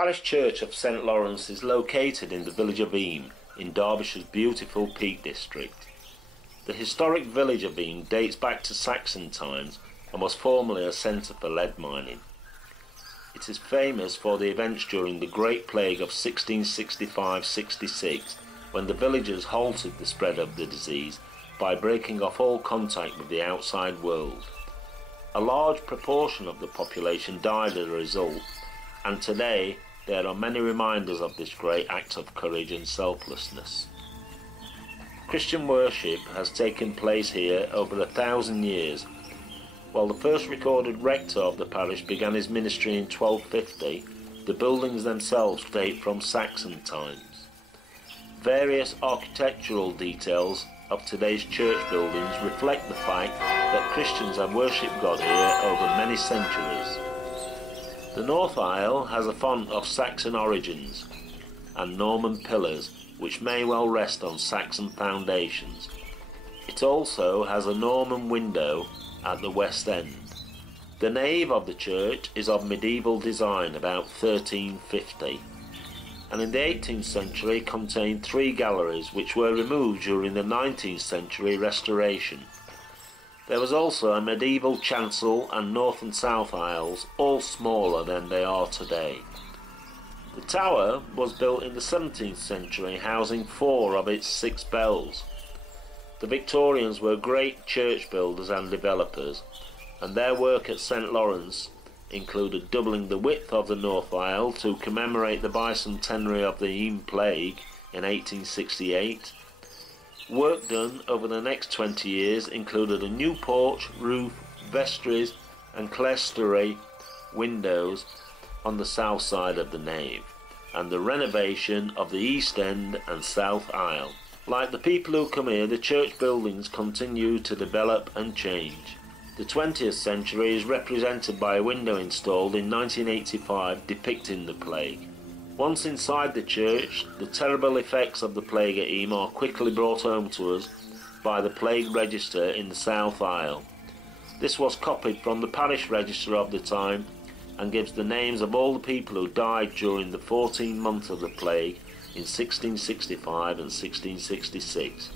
parish church of St Lawrence is located in the village of Eyam in Derbyshire's beautiful Peak District. The historic village of Eyam dates back to Saxon times and was formerly a centre for lead mining. It is famous for the events during the Great Plague of 1665-66, when the villagers halted the spread of the disease by breaking off all contact with the outside world. A large proportion of the population died as a result, and today there are many reminders of this great act of courage and selflessness. Christian worship has taken place here over 1,000 years. While the first recorded rector of the parish began his ministry in 1250, the buildings themselves date from Saxon times. Various architectural details of today's church buildings reflect the fact that Christians have worshipped God here over many centuries. The north aisle has a font of Saxon origins and Norman pillars which may well rest on Saxon foundations. It also has a Norman window at the west end. The nave of the church is of medieval design, about 1350, and in the 18th century contained 3 galleries which were removed during the 19th century restoration. There was also a medieval chancel and north and south aisles, all smaller than they are today. The tower was built in the 17th century, housing 4 of its 6 bells. The Victorians were great church builders and developers, and their work at St Lawrence included doubling the width of the north aisle to commemorate the bicentenary of the Eyam Plague in 1868. Work done over the next 20 years included a new porch, roof, vestries and clerestory windows on the south side of the nave, and the renovation of the east end and south aisle. Like the people who come here, the church buildings continue to develop and change. The 20th century is represented by a window installed in 1985 depicting the plague. Once inside the church, the terrible effects of the plague at Eyam are quickly brought home to us by the plague register in the south aisle. This was copied from the parish register of the time and gives the names of all the people who died during the 14 months of the plague in 1665 and 1666.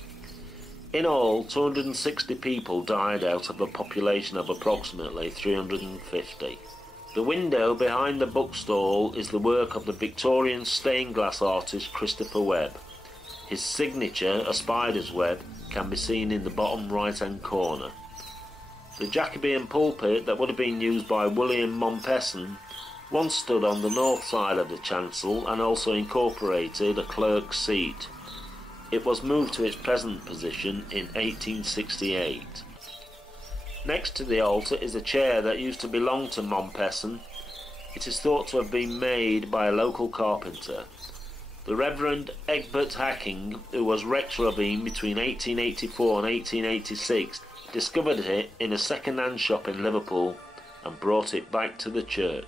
In all, 260 people died out of a population of approximately 350. The window behind the bookstall is the work of the Victorian stained glass artist Christopher Webb. His signature, a spider's web, can be seen in the bottom right hand corner. The Jacobean pulpit that would have been used by William Mompesson once stood on the north side of the chancel and also incorporated a clerk's seat. It was moved to its present position in 1868. Next to the altar is a chair that used to belong to Mompesson. It is thought to have been made by a local carpenter. The Reverend Egbert Hacking, who was rector of Eyam between 1884 and 1886, discovered it in a second-hand shop in Liverpool and brought it back to the church.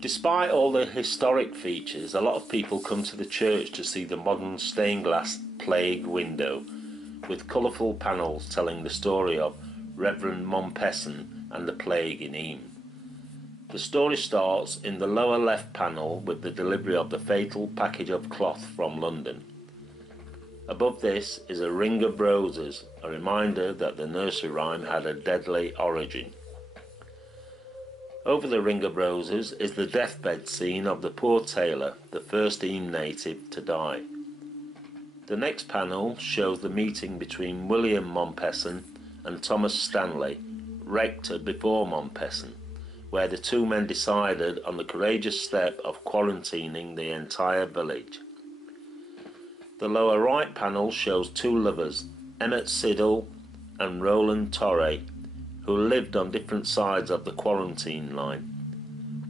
Despite all the historic features, a lot of people come to the church to see the modern stained glass plague window with colourful panels telling the story of Reverend Mompesson and the plague in Eyam. The story starts in the lower left panel with the delivery of the fatal package of cloth from London. Above this is a ring of roses, a reminder that the nursery rhyme had a deadly origin. Over the ring of roses is the deathbed scene of the poor tailor, the first Eyam native to die. The next panel shows the meeting between William Mompesson and Thomas Stanley, rector before Mompesson, where the two men decided on the courageous step of quarantining the entire village. The lower right panel shows two lovers, Emmett Siddle and Roland Torrey, who lived on different sides of the quarantine line.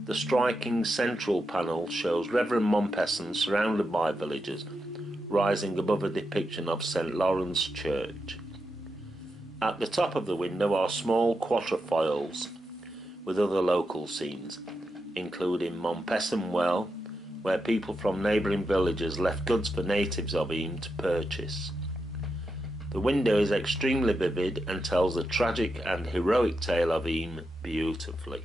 The striking central panel shows Reverend Mompesson surrounded by villagers, rising above a depiction of St. Lawrence Church. At the top of the window are small quatrefoils with other local scenes, including Mompesson Well, where people from neighbouring villages left goods for natives of Eyam to purchase. The window is extremely vivid and tells the tragic and heroic tale of Eyam beautifully.